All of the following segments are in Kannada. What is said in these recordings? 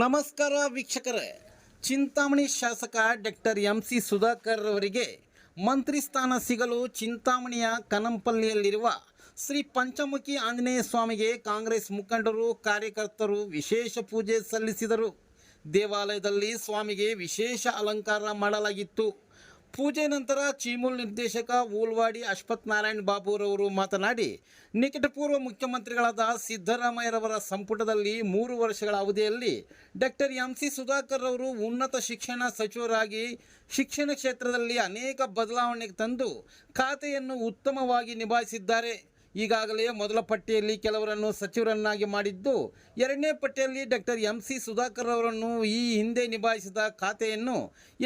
ನಮಸ್ಕಾರ ವೀಕ್ಷಕರೇ, ಚಿಂತಾಮಣಿ ಶಾಸಕ ಡಾಕ್ಟರ್ MC ಸುಧಾಕರ್ ಅವರಿಗೆ ಮಂತ್ರಿ ಸ್ಥಾನ ಸಿಗಲು ಚಿಂತಾಮಣಿಯ ಕನಂಪಲ್ಲಿಯಲ್ಲಿರುವ ಶ್ರೀ ಪಂಚಮುಖಿ ಆಂಜನೇಯ ಸ್ವಾಮಿಗೆ ಕಾಂಗ್ರೆಸ್ ಮುಖಂಡರು ಕಾರ್ಯಕರ್ತರು ವಿಶೇಷ ಪೂಜೆ ಸಲ್ಲಿಸಿದರು. ದೇವಾಲಯದಲ್ಲಿ ಸ್ವಾಮಿಗೆ ವಿಶೇಷ ಅಲಂಕಾರ ಮಾಡಲಾಗಿತ್ತು. ಪೂಜೆ ನಂತರ ಚೀಮೂಲ್ ನಿರ್ದೇಶಕ ಊಲ್ವಾಡಿ ಅಶ್ವಥ್ ನಾರಾಯಣ್ ಬಾಬುರವರು ಮಾತನಾಡಿ, ನಿಕಟಪೂರ್ವ ಮುಖ್ಯಮಂತ್ರಿಗಳಾದ ಸಿದ್ದರಾಮಯ್ಯರವರ ಸಂಪುಟದಲ್ಲಿ 3 ವರ್ಷಗಳ ಅವಧಿಯಲ್ಲಿ ಡಾಕ್ಟರ್ MC ಸುಧಾಕರ್ ಅವರು ಉನ್ನತ ಶಿಕ್ಷಣ ಸಚಿವರಾಗಿ ಶಿಕ್ಷಣ ಕ್ಷೇತ್ರದಲ್ಲಿ ಅನೇಕ ಬದಲಾವಣೆ ತಂದು ಖಾತೆಯನ್ನು ಉತ್ತಮವಾಗಿ ನಿಭಾಯಿಸಿದ್ದಾರೆ. ಈಗಾಗಲೇ ಮೊದಲ ಪಟ್ಟಿಯಲ್ಲಿ ಕೆಲವರನ್ನು ಸಚಿವರನ್ನಾಗಿ ಮಾಡಿದ್ದು, ಎರಡನೇ ಪಟ್ಟಿಯಲ್ಲಿ ಡಾಕ್ಟರ್ MC ಸುಧಾಕರ್ ಅವರನ್ನು ಈ ಹಿಂದೆ ನಿಭಾಯಿಸಿದ ಖಾತೆಯನ್ನು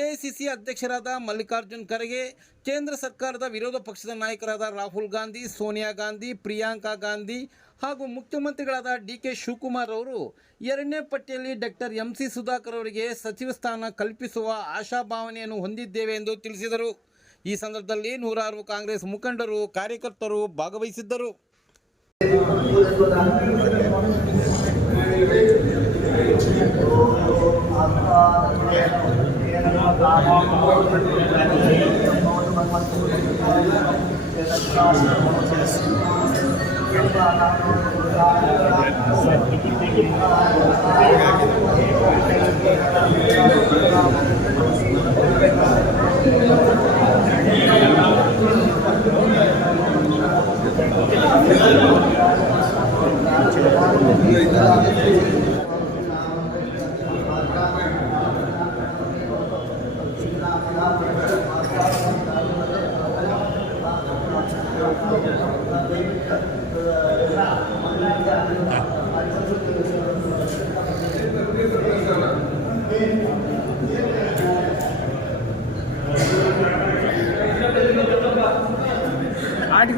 AICC ಅಧ್ಯಕ್ಷರಾದ ಮಲ್ಲಿಕಾರ್ಜುನ್ ಖರ್ಗೆ, ಕೇಂದ್ರ ಸರ್ಕಾರದ ವಿರೋಧ ಪಕ್ಷದ ನಾಯಕರಾದ ರಾಹುಲ್ ಗಾಂಧಿ, ಸೋನಿಯಾ ಗಾಂಧಿ, ಪ್ರಿಯಾಂಕಾ ಗಾಂಧಿ ಹಾಗೂ ಮುಖ್ಯಮಂತ್ರಿಗಳಾದ DK ಶಿವಕುಮಾರ್ ಅವರು ಎರಡನೇ ಪಟ್ಟಿಯಲ್ಲಿ ಡಾಕ್ಟರ್ MC ಸುಧಾಕರ್ ಅವರಿಗೆ ಸಚಿವ ಸ್ಥಾನ ಕಲ್ಪಿಸುವ ಆಶಾಭಾವನೆಯನ್ನು ಹೊಂದಿದ್ದೇವೆ ಎಂದು ತಿಳಿಸಿದರು. ಈ ಸಂದರ್ಭದಲ್ಲಿ ನೂರಾರು ಕಾಂಗ್ರೆಸ್ ಮುಖಂಡರು ಕಾರ್ಯಕರ್ತರು ಭಾಗವಹಿಸಿದ್ದರು.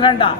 Granda.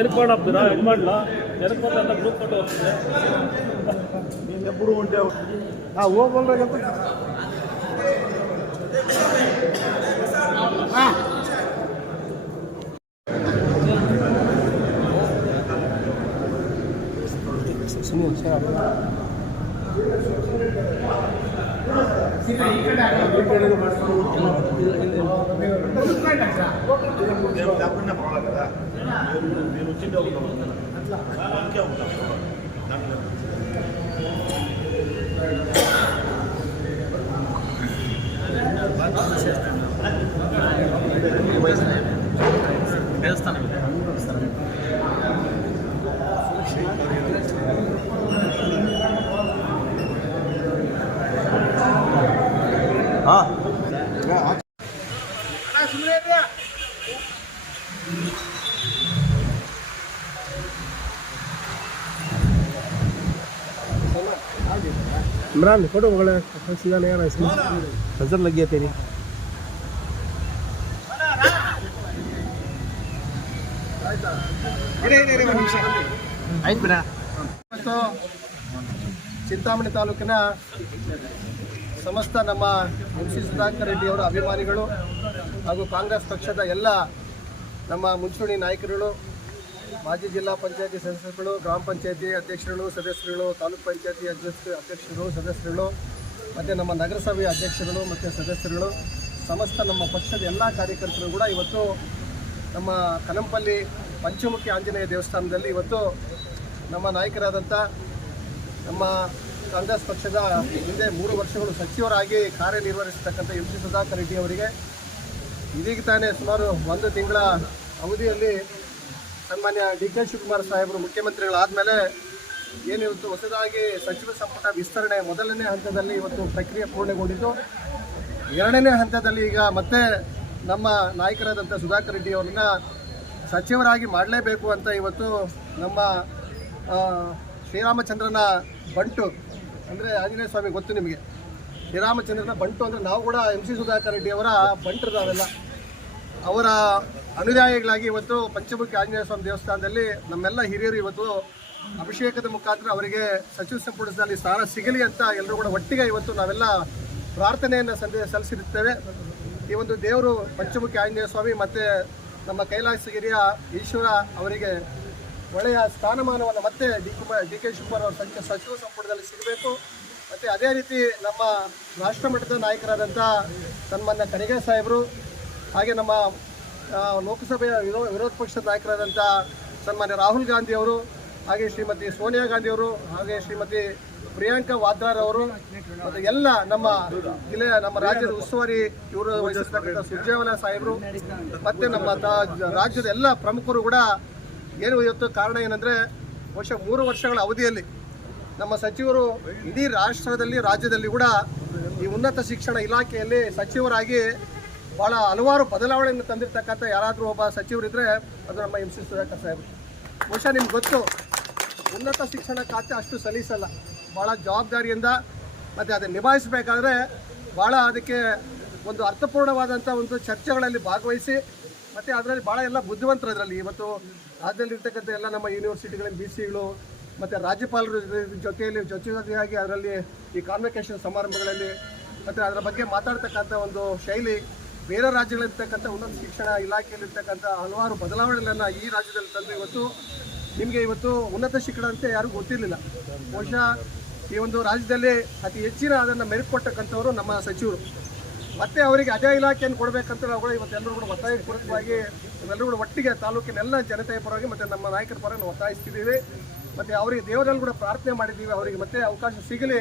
ఏర్పాటు అవుతుందా ఎన్మాడ్లా ఏర్పాటు అంతా గ్రూప్ ఫోటో వస్తుంది నేను ఎప్పుడు ఉంటే ఓ బోల్రా నేను వచ్చిండే అట్లా దేవస్థానం इमरान फोटो वगैरह सीधा नहीं आ रहा, इसमें नजर लग गया तेरी. ಚಿಂತಾಮಣಿ ತಾಲೂಕಿನ ಸಮಸ್ತ ನಮ್ಮ MC ಸುಧಾಕರ್ ರೆಡ್ಡಿ ಅವರ ಅಭಿಮಾನಿಗಳು ಹಾಗೂ ಕಾಂಗ್ರೆಸ್ ಪಕ್ಷದ ಎಲ್ಲ ನಮ್ಮ ಮುಂಚೂಣಿ ನಾಯಕರುಗಳು, ಮಾಜಿ ಜಿಲ್ಲಾ ಪಂಚಾಯತಿ ಸದಸ್ಯರುಗಳು, ಗ್ರಾಮ ಪಂಚಾಯತಿ ಅಧ್ಯಕ್ಷರುಗಳು, ಸದಸ್ಯರುಗಳು, ತಾಲೂಕು ಪಂಚಾಯತಿ ಅಧ್ಯಕ್ಷರು, ಸದಸ್ಯರುಗಳು ಮತ್ತು ನಮ್ಮ ನಗರಸಭೆಯ ಅಧ್ಯಕ್ಷರುಗಳು ಮತ್ತು ಸದಸ್ಯರುಗಳು, ಸಮಸ್ತ ನಮ್ಮ ಪಕ್ಷದ ಎಲ್ಲ ಕಾರ್ಯಕರ್ತರು ಕೂಡ ಇವತ್ತು ನಮ್ಮ ಕನಂಪಲ್ಲಿ ಪಂಚಮುಖಿ ಆಂಜನೇಯ ದೇವಸ್ಥಾನದಲ್ಲಿ ಇವತ್ತು ನಮ್ಮ ನಾಯಕರಾದಂಥ ನಮ್ಮ ಕಾಂಗ್ರೆಸ್ ಪಕ್ಷದ ಹಿಂದೆ 3 ವರ್ಷಗಳು ಸಚಿವರಾಗಿ ಕಾರ್ಯನಿರ್ವಹಿಸತಕ್ಕಂಥ MC ಸುಧಾಕರ್ ರೆಡ್ಡಿ ಅವರಿಗೆ ಇದೀಗ ತಾನೇ ಸುಮಾರು 1 ತಿಂಗಳ ಅವಧಿಯಲ್ಲಿ ಸನ್ಮಾನ್ಯ DK ಶಿವಕುಮಾರ್ ಸಾಹೇಬರು ಮುಖ್ಯಮಂತ್ರಿಗಳಾದಮೇಲೆ ಏನಿವತ್ತು ಹೊಸದಾಗಿ ಸಚಿವ ಸಂಪುಟ ವಿಸ್ತರಣೆ ಮೊದಲನೇ ಹಂತದಲ್ಲಿ ಇವತ್ತು ಪ್ರಕ್ರಿಯೆ ಪೂರ್ಣಗೊಂಡಿದ್ದು, 2ನೇ ಹಂತದಲ್ಲಿ ಈಗ ಮತ್ತೆ ನಮ್ಮ ನಾಯಕರಾದಂಥ ಸುಧಾಕರ್ ರೆಡ್ಡಿ ಅವರನ್ನ ಸಚಿವರಾಗಿ ಮಾಡಲೇಬೇಕು ಅಂತ ಇವತ್ತು ನಮ್ಮ ಶ್ರೀರಾಮಚಂದ್ರನ ಬಂಟು ಅಂದರೆ ಆಂಜನೇಯ ಸ್ವಾಮಿ ಗೊತ್ತು ನಿಮಗೆ. ಶ್ರೀರಾಮಚಂದ್ರನ ಬಂಟು ಅಂದರೆ ನಾವು ಕೂಡ MC ಸುಧಾಕರ್ ರೆಡ್ಡಿ ಅವರ ಬಂಟರು ನಾವೆಲ್ಲ. ಅವರ ಅನುಯಾಯಿಗಳಾಗಿ ಇವತ್ತು ಪಂಚಮುಖಿ ಆಂಜನೇಯ ಸ್ವಾಮಿ ದೇವಸ್ಥಾನದಲ್ಲಿ ನಮ್ಮೆಲ್ಲ ಹಿರಿಯರು ಇವತ್ತು ಅಭಿಷೇಕದ ಮುಖಾಂತರ ಅವರಿಗೆ ಸಚಿವ ಸಂಪುಟದಲ್ಲಿ ಸ್ಥಾನ ಸಿಗಲಿ ಅಂತ ಎಲ್ಲರೂ ಕೂಡ ಒಟ್ಟಿಗೆ ಇವತ್ತು ನಾವೆಲ್ಲ ಪ್ರಾರ್ಥನೆಯನ್ನು ಸಲ್ಲಿಸಿರುತ್ತೇವೆ. ಈ ಒಂದು ದೇವರು ಪಂಚಮುಖಿ ಆಂಜನೇಯ ಸ್ವಾಮಿ ಮತ್ತು ನಮ್ಮ ಕೈಲಾಸಗಿರಿಯ ಈಶ್ವರ ಅವರಿಗೆ ಒಳ್ಳೆಯ ಸ್ಥಾನಮಾನವನ್ನು ಮತ್ತೆ DK ಶಿವಕುಮಾರ್ ಅವರ ಸಚಿವ ಸಂಪುಟದಲ್ಲಿ ಸಿಗಬೇಕು. ಮತ್ತು ಅದೇ ರೀತಿ ನಮ್ಮ ರಾಷ್ಟ್ರಮಟ್ಟದ ನಾಯಕರಾದಂಥ ಸನ್ಮಾನ್ಯ ಖರ್ಗೆ ಸಾಹೇಬರು, ಹಾಗೆ ನಮ್ಮ ಲೋಕಸಭೆಯ ವಿರೋಧ ಪಕ್ಷದ ನಾಯಕರಾದಂಥ ಸನ್ಮಾನ್ಯ ರಾಹುಲ್ ಗಾಂಧಿ ಅವರು, ಹಾಗೆ ಶ್ರೀಮತಿ ಸೋನಿಯಾ ಗಾಂಧಿ ಅವರು, ಹಾಗೆ ಶ್ರೀಮತಿ ಪ್ರಿಯಾಂಕಾ ವಾದ್ರಾರವರು, ಮತ್ತು ಎಲ್ಲ ನಮ್ಮ ಜಿಲ್ಲೆಯ ನಮ್ಮ ರಾಜ್ಯದ ಉಸ್ತುವಾರಿ ಇವರು ವಹಿಸಿರ್ತಕ್ಕಂಥ ಸುರ್ಜೇವಾಲಾ ಸಾಹೇಬರು, ಮತ್ತು ನಮ್ಮ ರಾಜ್ಯದ ಎಲ್ಲ ಪ್ರಮುಖರು ಕೂಡ ಏನು ಇವತ್ತು ಕಾರಣ ಏನಂದರೆ ಬಹುಶಃ 3 ವರ್ಷಗಳ ಅವಧಿಯಲ್ಲಿ ನಮ್ಮ ಸಚಿವರು ಇಡೀ ರಾಷ್ಟ್ರದಲ್ಲಿ ರಾಜ್ಯದಲ್ಲಿ ಕೂಡ ಈ ಉನ್ನತ ಶಿಕ್ಷಣ ಇಲಾಖೆಯಲ್ಲಿ ಸಚಿವರಾಗಿ ಭಾಳ ಹಲವಾರು ಬದಲಾವಣೆಯನ್ನು ತಂದಿರತಕ್ಕಂಥ ಯಾರಾದರೂ ಒಬ್ಬ ಸಚಿವರಿದ್ದರೆ ಅದು ನಮ್ಮ MC ಸುಧಾಕರ್ ಸಾಹೇಬರು. ಬಹುಶಃ ನಿಮ್ಗೆ ಗೊತ್ತು, ಉನ್ನತ ಶಿಕ್ಷಣ ಖಾತೆ ಅಷ್ಟು ಸಲೀಸಲ್ಲ. ಭಾಳ ಜವಾಬ್ದಾರಿಯಿಂದ ಮತ್ತು ಅದನ್ನು ನಿಭಾಯಿಸಬೇಕಾದ್ರೆ ಭಾಳ ಅದಕ್ಕೆ ಒಂದು ಅರ್ಥಪೂರ್ಣವಾದಂಥ ಒಂದು ಚರ್ಚೆಗಳಲ್ಲಿ ಭಾಗವಹಿಸಿ ಮತ್ತು ಅದರಲ್ಲಿ ಭಾಳ ಎಲ್ಲ ಬುದ್ಧಿವಂತರು ಅದರಲ್ಲಿ. ಇವತ್ತು ರಾಜ್ಯದಲ್ಲಿರ್ತಕ್ಕಂಥ ಎಲ್ಲ ನಮ್ಮ ಯೂನಿವರ್ಸಿಟಿಗಳಲ್ಲಿ BCಗಳು ಮತ್ತು ರಾಜ್ಯಪಾಲರ ಜೊತೆಯಾಗಿ ಅದರಲ್ಲಿ ಈ ಕಾನ್ವೊಕೇಶನ್ ಸಮಾರಂಭಗಳಲ್ಲಿ ಮತ್ತು ಅದರ ಬಗ್ಗೆ ಮಾತಾಡ್ತಕ್ಕಂಥ ಒಂದು ಶೈಲಿ ಬೇರೆ ರಾಜ್ಯಗಳಿರ್ತಕ್ಕಂಥ ಉನ್ನತ ಶಿಕ್ಷಣ ಇಲಾಖೆಯಲ್ಲಿರ್ತಕ್ಕಂಥ ಹಲವಾರು ಬದಲಾವಣೆಗಳನ್ನು ಈ ರಾಜ್ಯದಲ್ಲಿ ತಂದು ಇವತ್ತು ನಿಮಗೆ ಇವತ್ತು ಉನ್ನತ ಶಿಕ್ಷಣ ಅಂತ ಯಾರಿಗೂ ಗೊತ್ತಿರಲಿಲ್ಲ. ಬಹುಶಃ ಈ ಒಂದು ರಾಜ್ಯದಲ್ಲಿ ಅತಿ ಹೆಚ್ಚಿನ ಅದನ್ನು ಮೆರುಕು ಕೊಟ್ಟಕ್ಕಂಥವರು ನಮ್ಮ ಸಚಿವರು. ಮತ್ತು ಅವರಿಗೆ ಅದೇ ಇಲಾಖೆಯನ್ನು ಕೊಡಬೇಕಂತ ನಾವು ಕೂಡ ಇವತ್ತೆಲ್ಲರೂ ಕೂಡ ಒತ್ತಾಯಪೂರ್ವಕವಾಗಿ ಎಲ್ಲರೂ ಕೂಡ ಒಟ್ಟಿಗೆ ತಾಲೂಕಿನೆಲ್ಲ ಜನತೆಯ ಪರವಾಗಿ ಮತ್ತು ನಮ್ಮ ನಾಯಕರ ಪರ ನಾವು ಒತ್ತಾಯಿಸ್ತಿದ್ದೀವಿ. ಮತ್ತು ಅವರಿಗೆ ದೇವರಲ್ಲಿ ಕೂಡ ಪ್ರಾರ್ಥನೆ ಮಾಡಿದ್ದೀವಿ, ಅವರಿಗೆ ಮತ್ತೆ ಅವಕಾಶ ಸಿಗಲಿ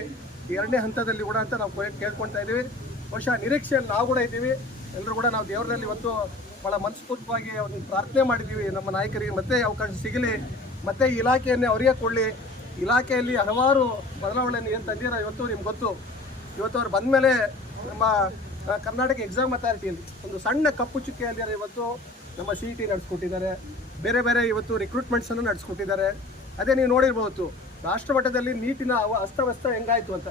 2ನೇ ಹಂತದಲ್ಲಿ ಕೂಡ ಅಂತ ನಾವು ಕೇಳ್ಕೊಳ್ತಾ ಇದ್ದೀವಿ. ಬಹುಶಃ ನಿರೀಕ್ಷೆಯಲ್ಲಿ ನಾವು ಕೂಡ ಇದ್ದೀವಿ. ಎಲ್ಲರೂ ಕೂಡ ನಾವು ದೇವರಲ್ಲಿ ಇವತ್ತು ಭಾಳ ಮನಸ್ಫೂರ್ತಿಯಾಗಿ ಅವ್ರನ್ನ ಪ್ರಾರ್ಥನೆ ಮಾಡಿದ್ದೀವಿ, ನಮ್ಮ ನಾಯಕರಿಗೆ ಮತ್ತೆ ಅವಕಾಶ ಸಿಗಲಿ, ಮತ್ತು ಈ ಇಲಾಖೆಯನ್ನೇ ಅವರಿಗೆ ಕೊಡಲಿ. ಇಲಾಖೆಯಲ್ಲಿ ಹಲವಾರು ಬದಲಾವಣೆಯನ್ನು ಏನು ತಂದಿರೋ ಇವತ್ತು ನಿಮ್ಗೆ ಗೊತ್ತು. ಇವತ್ತು ಅವ್ರು ಬಂದ ಮೇಲೆ ನಮ್ಮ ಕರ್ನಾಟಕ ಎಕ್ಸಾಮ್ ಅಥಾರಿಟಿಯಲ್ಲಿ ಒಂದು ಸಣ್ಣ ಕಪ್ಪು ಚುಕ್ಕೆಯಲ್ಲಿ ಇವತ್ತು ನಮ್ಮ CET ನಡೆಸ್ಕೊಟ್ಟಿದ್ದಾರೆ, ಬೇರೆ ಬೇರೆ ಇವತ್ತು ರಿಕ್ರೂಟ್ಮೆಂಟ್ಸನ್ನು ನಡೆಸ್ಕೊಟ್ಟಿದ್ದಾರೆ. ಅದೇ ನೀವು ನೋಡಿರ್ಬೋದು ರಾಷ್ಟ್ರ ಮಟ್ಟದಲ್ಲಿ ನೀಟಿನ ಅಸ್ತವ್ಯಸ್ತ ಹೆಂಗಾಯಿತು ಅಂತ.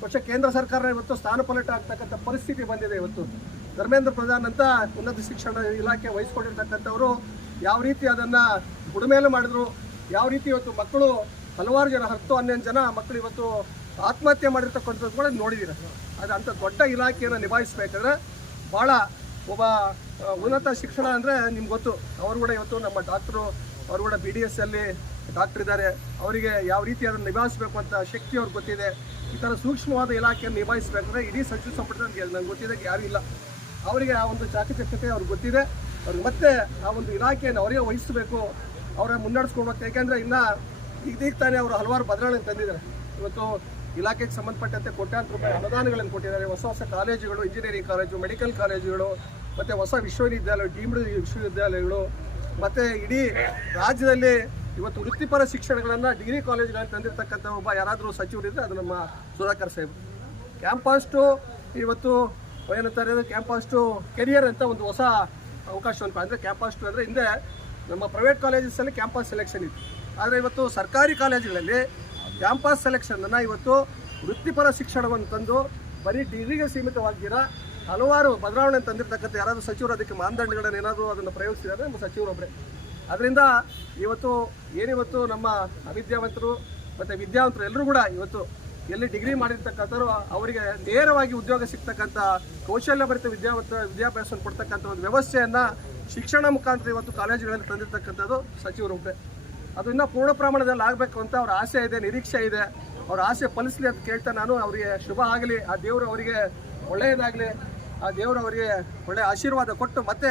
ಬಹುಶಃ ಕೇಂದ್ರ ಸರ್ಕಾರ ಇವತ್ತು ಸ್ಥಾನಪಲ್ಲಟ ಆಗ್ತಕ್ಕಂಥ ಪರಿಸ್ಥಿತಿ ಬಂದಿದೆ. ಇವತ್ತು ಧರ್ಮೇಂದ್ರ ಪ್ರಧಾನ್ ಅಂತ ಉನ್ನತ ಶಿಕ್ಷಣ ಇಲಾಖೆ ವಹಿಸ್ಕೊಂಡಿರ್ತಕ್ಕಂಥವರು ಯಾವ ರೀತಿ ಅದನ್ನು ಬುಡಮೇಲೆ ಮಾಡಿದ್ರು, ಯಾವ ರೀತಿ ಇವತ್ತು ಮಕ್ಕಳು ಹಲವಾರು ಜನ 10-11 ಜನ ಮಕ್ಕಳು ಇವತ್ತು ಆತ್ಮಹತ್ಯೆ ಮಾಡಿರ್ತಕ್ಕಂಥದ್ದು ಕೂಡ ನೋಡಿದ್ದೀರ. ಅದು ಅಂಥ ದೊಡ್ಡ ಇಲಾಖೆಯನ್ನು ನಿಭಾಯಿಸಬೇಕಾದ್ರೆ ಭಾಳ ಒಬ್ಬ ಉನ್ನತ ಶಿಕ್ಷಣ ಅಂದರೆ ನಿಮ್ಗೆ ಗೊತ್ತು. ಅವರು ಕೂಡ ಇವತ್ತು ನಮ್ಮ ಡಾಕ್ಟ್ರು, ಅವರು ಕೂಡ BDS ಅಲ್ಲಿ ಡಾಕ್ಟ್ರ್ ಇದ್ದಾರೆ. ಅವರಿಗೆ ಯಾವ ರೀತಿ ಅದನ್ನು ನಿಭಾಯಿಸಬೇಕು ಅಂತ ಶಕ್ತಿ ಅವ್ರಿಗೆ ಗೊತ್ತಿದೆ. ಈ ಥರ ಸೂಕ್ಷ್ಮವಾದ ಇಲಾಖೆಯನ್ನು ನಿಭಾಯಿಸಬೇಕಂದ್ರೆ ಇಡೀ ಸಚಿವ ಸಂಪುಟದಲ್ಲಿ ನಂಗೆ ಗೊತ್ತಿದೆ ಯಾರೂ ಇಲ್ಲ. ಅವರಿಗೆ ಆ ಒಂದು ಚಾಕಚಕ್ಯತೆ ಅವ್ರಿಗೆ ಗೊತ್ತಿದೆ. ಅವ್ರಿಗೆ ಮತ್ತೆ ಆ ಒಂದು ಇಲಾಖೆಯನ್ನು ಅವರಿಗೆ ವಹಿಸಬೇಕು, ಅವರ ಮುನ್ನಡೆಸ್ಕೊಳ್ಬೇಕು. ಯಾಕೆಂದರೆ ಇನ್ನು ಈಗ ತಾನೇ ಅವರು ಹಲವಾರು ಬದಲಾವಣೆ ತಂದಿದ್ದಾರೆ. ಇವತ್ತು ಇಲಾಖೆಗೆ ಸಂಬಂಧಪಟ್ಟಂತೆ ಕೋಟ್ಯಾಂತರ ರೂಪಾಯಿ ಅನುದಾನಗಳನ್ನು ಕೊಟ್ಟಿದ್ದಾರೆ. ಹೊಸ ಹೊಸ ಕಾಲೇಜುಗಳು, ಇಂಜಿನಿಯರಿಂಗ್ ಕಾಲೇಜು, ಮೆಡಿಕಲ್ ಕಾಲೇಜುಗಳು, ಮತ್ತು ಹೊಸ ವಿಶ್ವವಿದ್ಯಾಲಯ, ಡೀಮ್ಡ್ ವಿಶ್ವವಿದ್ಯಾಲಯಗಳು, ಮತ್ತು ಇಡೀ ರಾಜ್ಯದಲ್ಲಿ ಇವತ್ತು ವೃತ್ತಿಪರ ಶಿಕ್ಷಣಗಳನ್ನು ಡಿಗ್ರಿ ಕಾಲೇಜುಗಳನ್ನು ತಂದಿರತಕ್ಕಂಥ ಒಬ್ಬ ಯಾರಾದರೂ ಸಚಿವರಿದ್ದರೆ ಅದು ನಮ್ಮ ಸುಧಾಕರ್ ಸಾಹೇಬ್. ಕ್ಯಾಂಪಸ್ ಟು ಇವತ್ತು ಏನಂತಾರೆ ಕ್ಯಾಂಪಸ್ ಟು ಕೆರಿಯರ್ ಅಂತ ಒಂದು ಹೊಸ ಅವಕಾಶವನ್ನು ಅಂದರೆ ಕ್ಯಾಂಪಸ್ ಟು ಅಂದರೆ ಹಿಂದೆ ನಮ್ಮ ಪ್ರೈವೇಟ್ ಕಾಲೇಜಸಲ್ಲಿ ಕ್ಯಾಂಪಸ್ ಸೆಲೆಕ್ಷನ್ ಇತ್ತು. ಆದರೆ ಇವತ್ತು ಸರ್ಕಾರಿ ಕಾಲೇಜುಗಳಲ್ಲಿ ಕ್ಯಾಂಪಸ್ ಸೆಲೆಕ್ಷನನ್ನು ಇವತ್ತು ವೃತ್ತಿಪರ ಶಿಕ್ಷಣವನ್ನು ತಂದು ಬರೀ ಡಿಗ್ರಿಗೆ ಸೀಮಿತವಾಗಿರ ಹಲವಾರು ಬದಲಾವಣೆ ತಂದಿರತಕ್ಕಂಥ ಯಾರಾದರೂ ಸಚಿವರು ಅದಕ್ಕೆ ಮಾನದಂಡಗಳನ್ನು ಏನಾದರೂ ಅದನ್ನು ಪ್ರಯೋಗಿಸಿದರೆ ನಮ್ಮ ಸಚಿವರೊಬ್ಬರೇ. ಅದರಿಂದ ಏನಿವತ್ತು ನಮ್ಮ ಅವಿದ್ಯಾವಂತರು ಮತ್ತು ವಿದ್ಯಾವಂತರು ಎಲ್ಲರೂ ಕೂಡ ಇವತ್ತು ಎಲ್ಲಿ ಡಿಗ್ರಿ ಮಾಡಿರ್ತಕ್ಕಂಥವ್ರು ಅವರಿಗೆ ನೇರವಾಗಿ ಉದ್ಯೋಗ ಸಿಗ್ತಕ್ಕಂಥ ಕೌಶಲ್ಯಭರಿತ ವಿದ್ಯಾಭ್ಯಾಸವನ್ನು ಕೊಡ್ತಕ್ಕಂಥ ಒಂದು ವ್ಯವಸ್ಥೆಯನ್ನು ಶಿಕ್ಷಣ ಮುಖಾಂತರ ಇವತ್ತು ಕಾಲೇಜುಗಳಲ್ಲಿ ತಂದಿರತಕ್ಕಂಥದ್ದು ಸಚಿವರೊಬ್ಬರೇ. ಅದು ಇನ್ನೂ ಪೂರ್ಣ ಪ್ರಮಾಣದಲ್ಲಿ ಆಗಬೇಕು ಅಂತ ಅವ್ರ ಆಸೆ ಇದೆ, ನಿರೀಕ್ಷೆ ಇದೆ. ಅವ್ರ ಆಸೆ ಫಲಿಸಲಿ ಅಂತ ಕೇಳ್ತಾ ನಾನು ಅವರಿಗೆ ಶುಭ ಆಗಲಿ, ಆ ದೇವರು ಅವರಿಗೆ ಒಳ್ಳೆಯದಾಗಲಿ, ಆ ದೇವರು ಅವರಿಗೆ ಒಳ್ಳೆಯ ಆಶೀರ್ವಾದ ಕೊಟ್ಟು ಮತ್ತೆ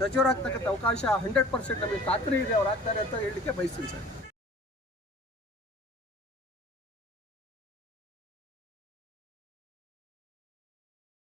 ಸಚಿವರಾಗ್ತಕ್ಕಂಥ ಅವಕಾಶ 100% ನಮಗೆ ಖಾತ್ರಿ ಇದೆ ಅವ್ರು ಆಗ್ತಾರೆ ಅಂತ ಹೇಳಲಿಕ್ಕೆ ಬಯಸ್ತೀನಿ ಸರ್.